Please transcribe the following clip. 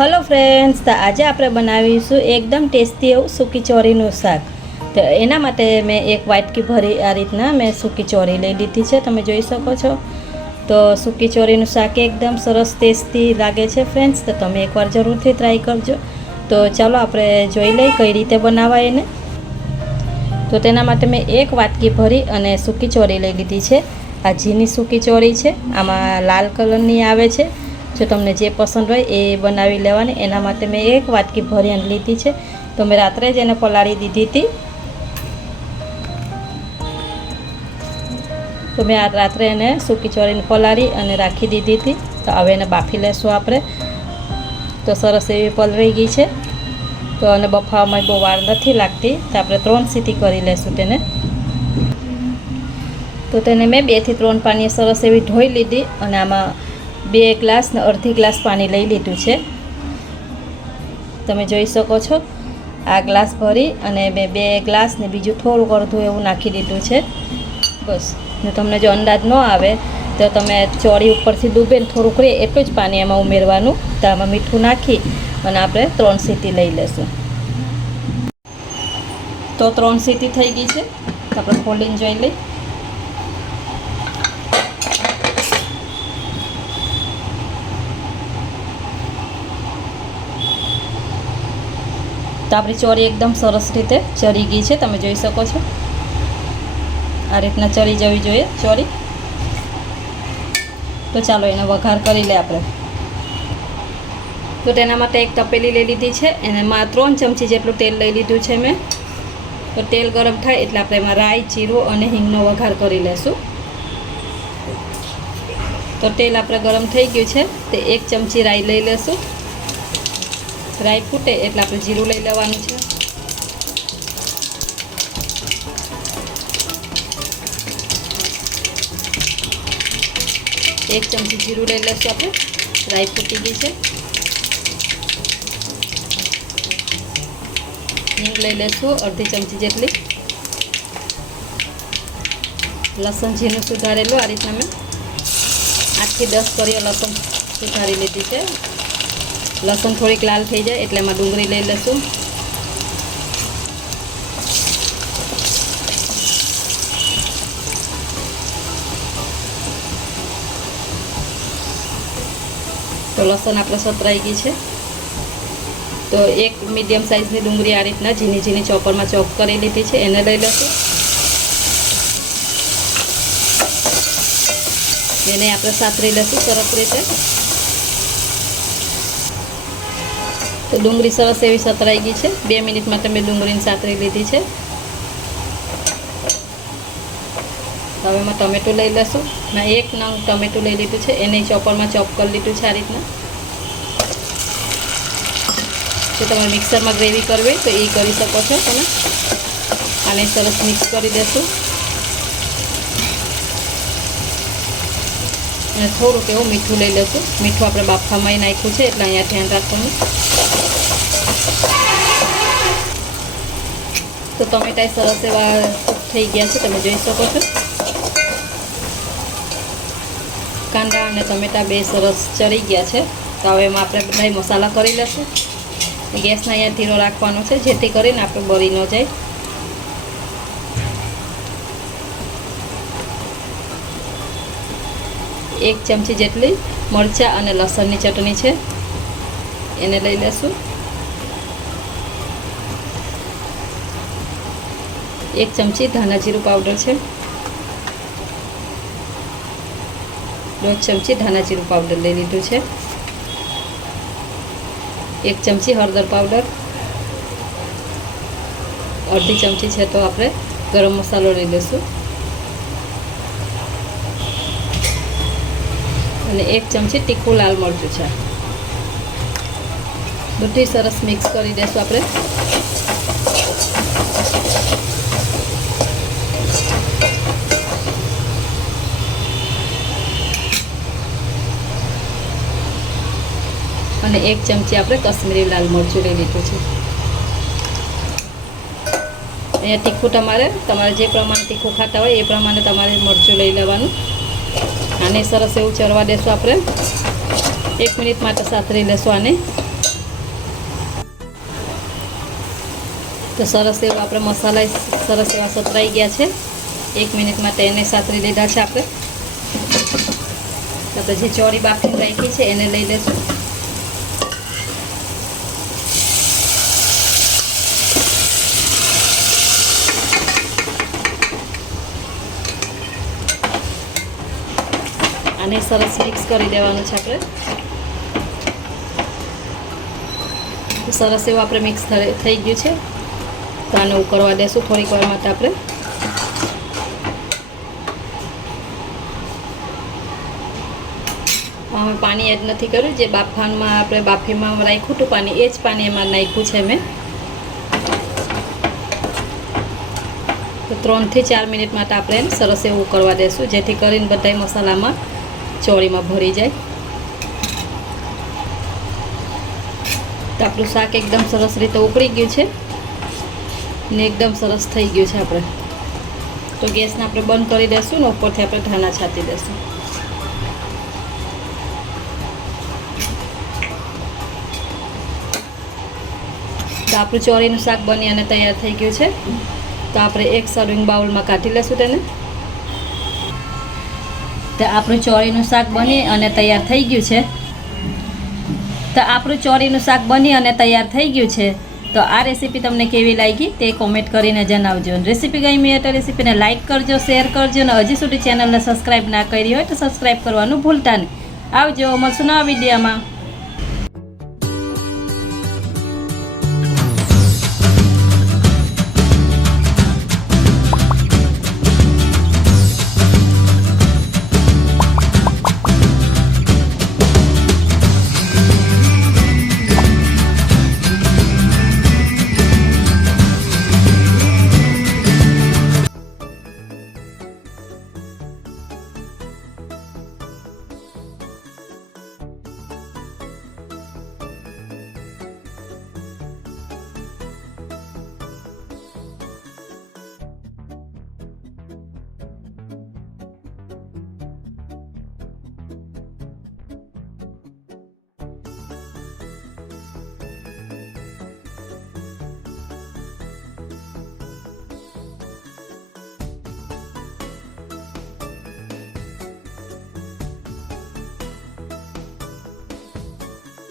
Hello friends, तो आज आप बनावीशू एकदम टेस्टी एवं सूकी चोरीનું શાક। तो एना माटे मैं एक वाटकी भरी आ रीतना मैं सूकी चोरी लई लीधी छे, तमे जोई शको छो। तो सूकी चोरीનું શાક एकदम सरस टेस्टी लागे छे फ्रेंड्स, तो तमे एकवार जरूरथी ट्राय करजो। तो चलो आपणे जोई लई कई रीते बनावाय एने। तो तेना माटे मैं एक वाटकी भरी अने सूकी चोरी लई लीधी छे। आ झीनी सूकी चोरी छे, आमां लाल कलरनी आवे छे। जो तमने जे पसंद होय ए बनावी लेवानी। एना माटे मैं एक वाटकी भरी लीधी छे। तो मैं रात्रे ज एने पलाળી दीधी थी। तो मैं रात्रे एने सूकी चोरीने पलाળી अने राखी दीधी थी। तो हवे एने बाफी लेशुं आपणे। तो सरस एवी पलळी गई छे। तो अने बफावामां बहु वार नथी लागती। तो आपणे 3 सीटी करी लेशुं तेने। तो तेने मैं 2 થી 3 पानी सरस एवी धोई लीधी अने आमां 2 ग्लास ने अर्धी ग्लास पानी लई लीधुं छे। तमे जोई शको छो। आ ग्लास भरी अने मैं 2 ग्लास ने बीजू थोड़ुं अर्धुं एवुं नाखी दीधुं छे। बस ने तमने जो अंदाज न आवे तो तमे चोरी उपरथी डूबे ने थोड़ुंक रहे एटલું જ पानी एमां उमेरवानुं। तो आमां मीठुं नाखी अने आपणे 3 सीटी लई लेशुं। तो 3 सीटी थई गई छे। तो आपणे खोलीने जोई लई। तो आपणी चोरी एकदम सरस रीते चरी गई है, तमे जोई शको छो। आ रीतना चरी जवी जोईए चोरी। तो चालो एने वघार करी ले आपणे। तो तेना माटे एक तपेली लई लीधी छे। एमां 3 चमची जेटલું तेल लई लीधुं छे मैं। तो तेल गरम थाय एटले आपणे एमां राई, जीरुं अने हींगनो वघार करी लेशुं। तो तेल आपणे गरम थई गयुं छे। तो 1 चमची राई लई लेशुं। राई फूटे एटले आपणे जीरुं लई लेवानुं छे। एक चमची जीरुं लई लेशुं आपणे। राई फूटी गई छे। हींग लई लेशुं अर्धी चमची जेटली। लसण झीणुं सुधारेલું आ रीतना मैं 8 થી 10 करिया लसण सुधारी लीधी छे। लसण थोड़ीक लाल थई जाए एटले एमां डુંગળી लई लेशुं। तो लसण आपणे सतराई गई है। तो एक मीडियम साइजनी डુંગળી आ रीतना झीनी झीनी चॉपर में चॉप करी लीधी है, एने लई लेशुं। एने आपणे सातरी लेशुं सरस रीते। तो डુંગળી सरस एवी सतराई गई है। 2 मिनिट में मैं डુંગળીને सातरी लीधी है। हवे एमां टमेटो लई लेशुं। मैं 1 नंग टमेटो लई लीधुं छे, एने चॉपर में चॉप कर लीधुं छे आ रीतना। तो तमे मिक्सर में ग्रेवी करवी तो ये करी शको छो तमे। आने सरस मिक्स करी देशुं। अने थोड़ुंक एवुं मीठुं लई लेशुं। मीठुं आपणे बाफामां नाख्युं छे એટલે અહીંયા ધ્યાન રાખવાનું। तो टमेटा सरस एवा थई गया है, तमे जोई शको छो। कांदा अने टमेटा 2 सरस चरी गया है। तो हवे एमां आपणे बधाय मसाला करी लेशुं। गैसने अहींया धीरो राखवानो छे जेथी करीने आपणे बળી न जाय। एक चमची जेटली मरचा अने लसणनी चटणी है, एने लई लेशुं। 1 चमची धाना जीरुं पाउडर है। 2 चमची धाना जीरुं पाउडर लई लीधुं है। 1 चमची हळदर पाउडर। अर्धी चमची है तो आपणे गरम मसालो लई लेशुं। અને 1 चमची तीखું लाल मरचुं છે। બધું સરસ મિક્સ કરી દેશું આપણે। અને 1 चमची આપણે કશ્મીરી લાલ મરચું લઈ લીધું છે। અહીંયા तीखું તમારે જે પ્રમાણે तीखું ખાતા હોય એ પ્રમાણે તમારે મરચું લઈ લેવાનું। આને સરસ એવું ચરવા દેશું આપણે। 1 મિનિટ માટે સાતરી લેશું આને। તો સરસ એવા આપણે મસાલા સરસ એવા સતરાઈ ગયા છે. 1 મિનિટ માટે એને સાતરી લીધા છે આપણે. તો જે ચોરી બાફીને રાખી છે એને લઈ લેશું. આને સરસ મિક્સ કરી દેવાનું છે આપણે. સરસ એવું આપણે મિક્સ થઈ ગયું છે. તો આને ઉકળવા દેશું થોડીક વાર માટે આપણે. અમે પાણી એડ નથી કર્યું. જે બાફામાં આપણે બાફીમાં રાખ્યું હતું પાણી, એ જ પાણી એમાં નાખ્યું છે મેં. તો 3 થી 4 મિનિટ માટે આપણે એને સરસ એવું ઉકળવા દેશું, જેથી કરીને બધા મસાલામાં ચોળીમાં ભરી જાય. તો આપણું શાક એકદમ સરસ રીતે ઉકળી ગયું છે ને એકદમ સરસ થઈ ગયું છે આપણે. તો ગેસને આપણે બંધ કરી દઈશું ને ઉપરથી આપણે ધાણા છાંટી દઈશું. તો આપણું ચોળીનું શાક બની અને તૈયાર થઈ ગયું છે. તો આપણે એક સર્વિંગ બાઉલમાં કાઢી લઈશું તેને. તો આપણું ચોળીનું શાક બની અને તૈયાર થઈ ગયું છે. તો આપણું ચોળીનું શાક બની અને તૈયાર થઈ ગયું છે. તો આ રેસીપી તમને કેવી લાગી તે કોમેન્ટ કરીને જણાવજો. રેસીપી ગમી હોય તો રેસીપીને લાઇક કરજો, શેર કરજો અને હજી સુધી ચેનલને સબસ્ક્રાઈબ ના કરી હોય તો સબસ્ક્રાઈબ કરવાનું ભૂલતા નહીં. આવજો, મળશું નવા વિડીયોમાં.